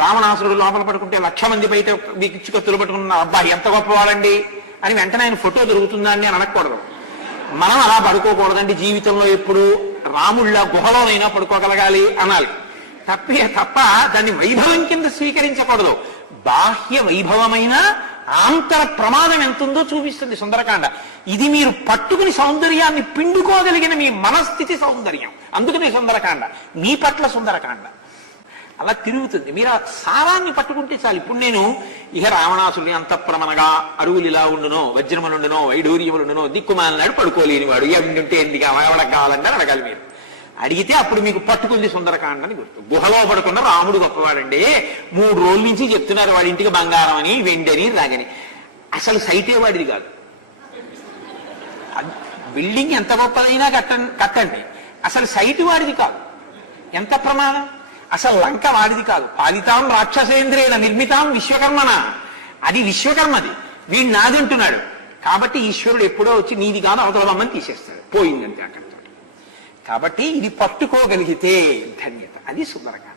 రావణాసురుడు లోపల పడుకుంటే 1,00,000 మంది బయట కత్తులు పట్టుకున్న అబ్బాయి ఎంత గొప్పవాడండి అని వెంటనే ఆయన ఫోటో దొరుకుతుందా అని అనకూడదు. మనం అలా పడుకోకూడదండి. జీవితంలో ఎప్పుడు రాముళ్ళ గుహలోనైనా పడుకోగలగాలి అనాలి తప్ప దాన్ని వైభవం కింద స్వీకరించకూడదు. బాహ్య వైభవమైన ఆంతర ప్రమాదం ఎంతుందో చూపిస్తుంది సుందరకాండ. ఇది మీరు పట్టుకుని సౌందర్యాన్ని పిండుకోగలిగిన మీ మనస్థితి సౌందర్యం. అందుకని సుందరకాండ మీ పట్ల సుందరకాండ అలా తిరుగుతుంది. మీరు ఆ సారాన్ని పట్టుకుంటే చాలు. ఇప్పుడు నేను ఇక రావణాసుని అంతఃప్రమనగా అరువులు ఇలా ఉండునో, వజ్రములుండునో, వైఢూర్యములుండునో, దిక్కుమాలనాడు పడుకోలేని వాడు ఉంటే ఎందుకు ఎవడకు కావాలంటే అడగాలి. మీరు అడిగితే అప్పుడు మీకు పట్టుకుంది సుందరకాండ అని గుర్తు. గుహలో పడుకున్న రాముడు గొప్పవాడండి. 3 రోజుల నుంచి చెప్తున్నారు వాడి ఇంటికి బంగారం అని, వెండని, రాగని. అసలు సైటే వాడిది కాదు. బిల్డింగ్ ఎంత గొప్పదైనా కట్టండి, అసలు సైటు వాడిది కాదు. ఎంత ప్రమాదం. అసలు లంక వాడిది కాదు. పాలితాం రాక్షసేంద్రేణ నిర్మితాం విశ్వకర్మన, అది విశ్వకర్మది. వీడు నాది అంటున్నాడు. కాబట్టి ఈశ్వరుడు ఎప్పుడో వచ్చి నీది కాదు అవతలమని తీసేస్తాడు. పోయిందంటే అక్కడ. కాబట్టి ఇది పట్టుకోగలిగితే ధన్యత. అది సుందరకాండ.